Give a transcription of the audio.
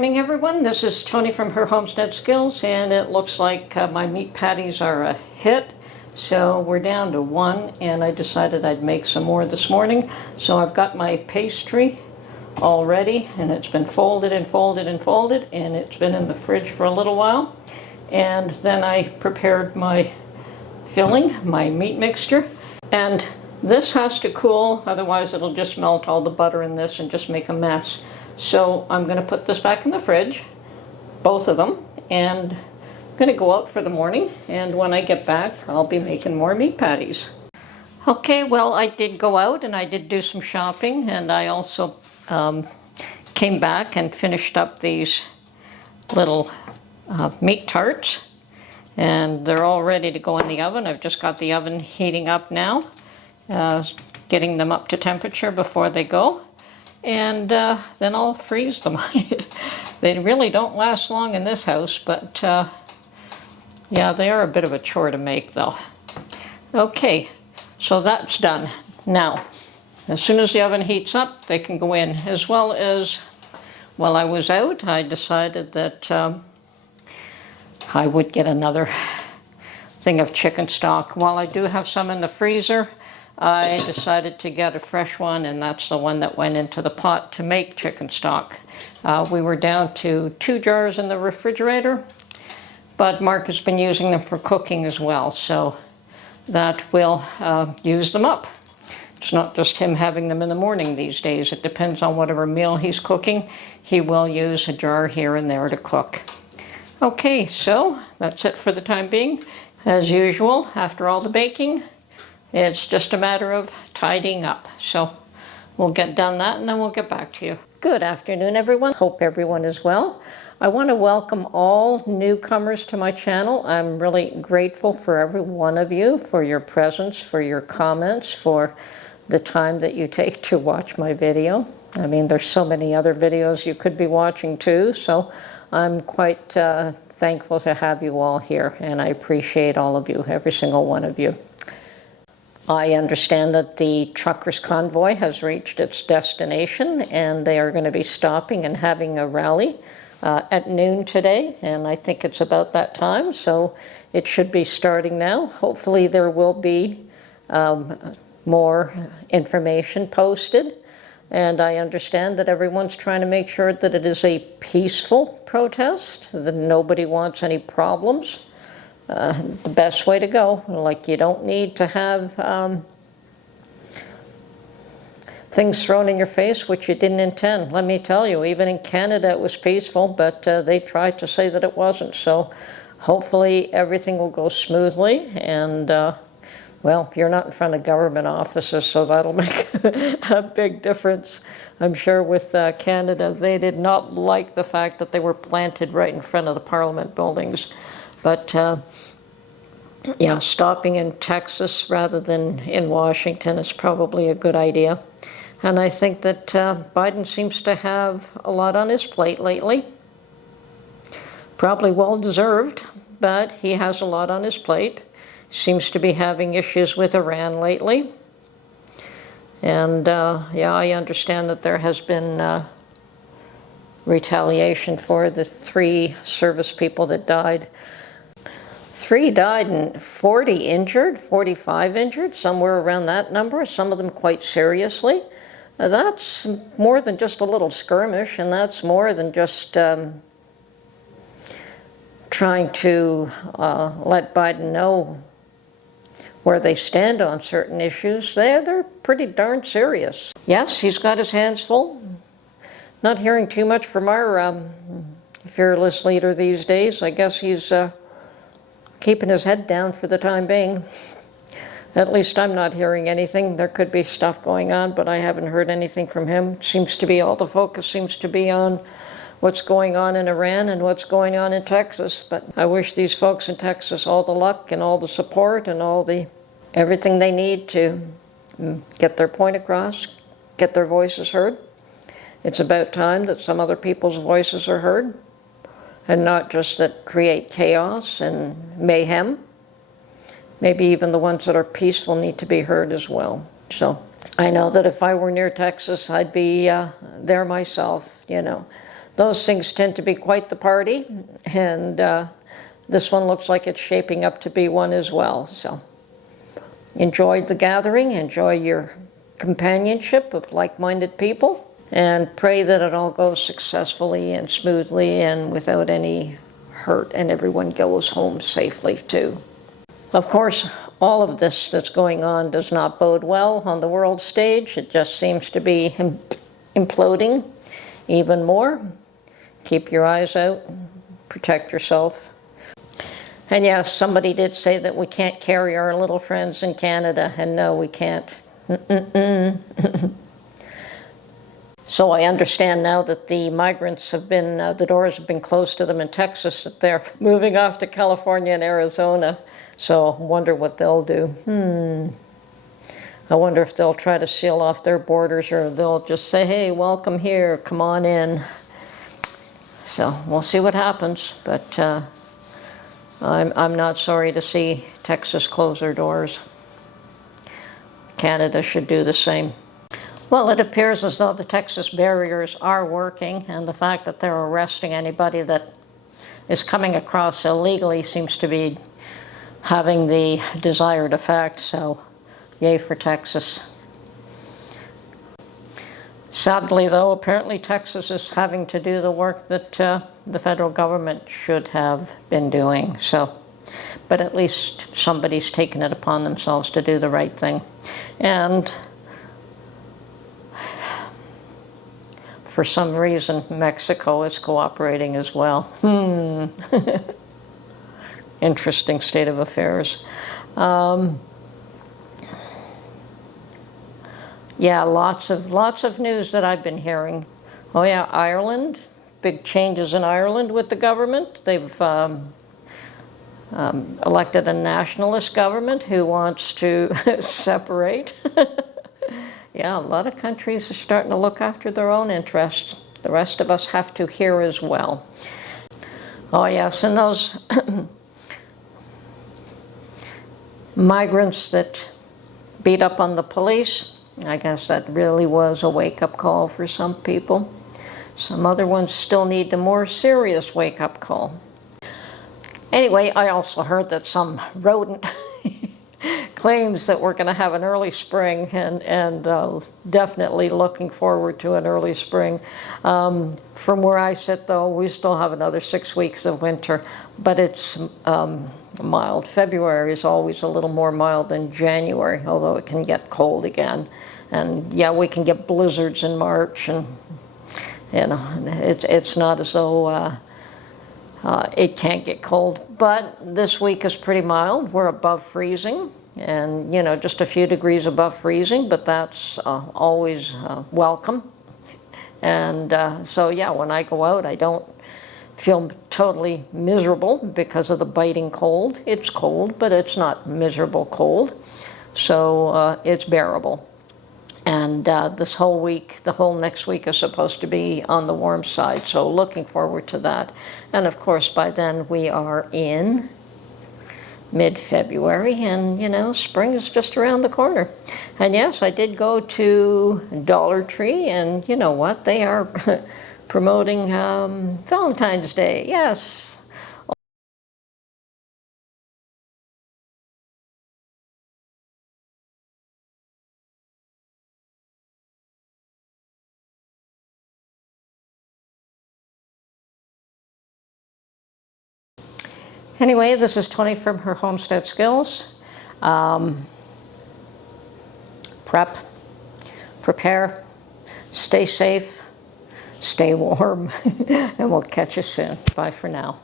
morning, everyone. This is Tony from her Homestead Skills, and it looks like my meat patties are a hit. So we're down to one, and I decided I'd make some more this morning. So I've got my pastry all ready, and it's been folded and folded and folded, and it's been in the fridge for a little while. And then I prepared my filling, my meat mixture, and this has to cool, otherwise it'll just melt all the butter in this and just make a mess. So I'm going to put this back in the fridge, both of them, and I'm going to go out for the morning, and when I get back I'll be making more meat patties. Okay, well, I did go out and I did do some shopping, and I also came back and finished up these little meat tarts, and they're all ready to go in the oven. I've just got the oven heating up now, getting them up to temperature before they go. And then I'll freeze them. They really don't last long in this house, but yeah, they are a bit of a chore to make though. Okay, so that's done. Now, as soon as the oven heats up, they can go in. As well as, while I was out, I decided that I would get another thing of chicken stock. While I do have some in the freezer, I decided to get a fresh one, and that's the one that went into the pot to make chicken stock. We were down to 2 jars in the refrigerator, but Mark has been using them for cooking as well, so that will use them up. It's not just him having them in the morning these days. It depends on whatever meal he's cooking. He will use a jar here and there to cook. Okay, so that's it for the time being. As usual, after all the baking, it's just a matter of tidying up. So we'll get done that and then we'll get back to you. Good afternoon, everyone. Hope everyone is well. I want to welcome all newcomers to my channel. I'm really grateful for every one of you, for your presence, for your comments, for the time that you take to watch my video. I mean, there's so many other videos you could be watching too, so I'm quite thankful to have you all here, and I appreciate all of you, every single one of you. I understand that the truckers' convoy has reached its destination, and they are going to be stopping and having a rally at noon today, and I think it's about that time, so it should be starting now. Hopefully there will be more information posted, and I understand that everyone's trying to make sure that it is a peaceful protest, that nobody wants any problems. The best way to go. Like, you don't need to have things thrown in your face which you didn't intend. Let me tell you, even in Canada it was peaceful, but they tried to say that it wasn't. So hopefully everything will go smoothly, and well, you're not in front of government offices, so that'll make a big difference. I'm sure with Canada, they did not like the fact that they were planted right in front of the Parliament buildings. But yeah, stopping in Texas rather than in Washington is probably a good idea. And I think that Biden seems to have a lot on his plate lately. Probably well deserved, but he has a lot on his plate. Seems to be having issues with Iran lately. And yeah, I understand that there has been retaliation for the 3 service people that died. 3 died and 40 injured, 45 injured, somewhere around that number, some of them quite seriously. That's more than just a little skirmish, and that's more than just trying to let Biden know where they stand on certain issues. They're pretty darn serious. Yes, he's got his hands full. Not hearing too much from our fearless leader these days. I guess he's keeping his head down for the time being. At least I'm not hearing anything. There could be stuff going on, but I haven't heard anything from him. Seems to be, all the focus seems to be on what's going on in Iran and what's going on in Texas. But I wish these folks in Texas all the luck and all the support and everything they need to get their point across, get their voices heard. It's about time that some other people's voices are heard, and not just that create chaos and mayhem. Maybe even the ones that are peaceful need to be heard as well. So I know that if I were near Texas, I'd be there myself, you know. those things tend to be quite the party, and this one looks like it's shaping up to be one as well. So enjoy the gathering, enjoy your companionship of like-minded people, and pray that it all goes successfully and smoothly and without any hurt, and everyone goes home safely too. Of course, all of this that's going on does not bode well on the world stage. It just seems to be imploding even more. Keep your eyes out, protect yourself. And yes, somebody did say that we can't carry our little friends in Canada, and no, we can't. So I understand now that the migrants have been, the doors have been closed to them in Texas, that they're moving off to California and Arizona. So I wonder what they'll do. I wonder if they'll try to seal off their borders, or they'll just say, hey, welcome here, come on in. So we'll see what happens, but I'm not sorry to see Texas close their doors. Canada should do the same. Well, it appears as though the Texas barriers are working, and the fact that they're arresting anybody that is coming across illegally seems to be having the desired effect, so yay for Texas. Sadly, though, apparently Texas is having to do the work that the federal government should have been doing. So, but at least somebody's taken it upon themselves to do the right thing. And for some reason, Mexico is cooperating as well. Interesting state of affairs. Yeah, lots of news that I've been hearing. Oh yeah, Ireland, big changes in Ireland with the government. They've elected a nationalist government who wants to separate. Yeah, a lot of countries are starting to look after their own interests. The rest of us have to here as well. Oh yes, and those migrants that beat up on the police, I guess that really was a wake-up call for some people. Some other ones still need a more serious wake-up call. Anyway, I also heard that some rodent claims that we're going to have an early spring, and definitely looking forward to an early spring. From where I sit, though, we still have another 6 weeks of winter, but it's mild. February is always a little more mild than January, although it can get cold again. And yeah, we can get blizzards in March, and you know, it's not as though it can't get cold. But this week is pretty mild. We're above freezing, and you know, just a few degrees above freezing, but that's always welcome. And so yeah, when I go out, I don't feel totally miserable because of the biting cold. It's cold, but it's not miserable cold, so it's bearable. And this whole week, the whole next week is supposed to be on the warm side, so looking forward to that. And of course, by then we are in mid-February, and you know, spring is just around the corner. And yes, I did go to Dollar Tree, and you know what? They are promoting Valentine's Day. Yes. Anyway, this is Tony from her Homestead Skills. Prepare, stay safe, stay warm, and we'll catch you soon. Bye for now.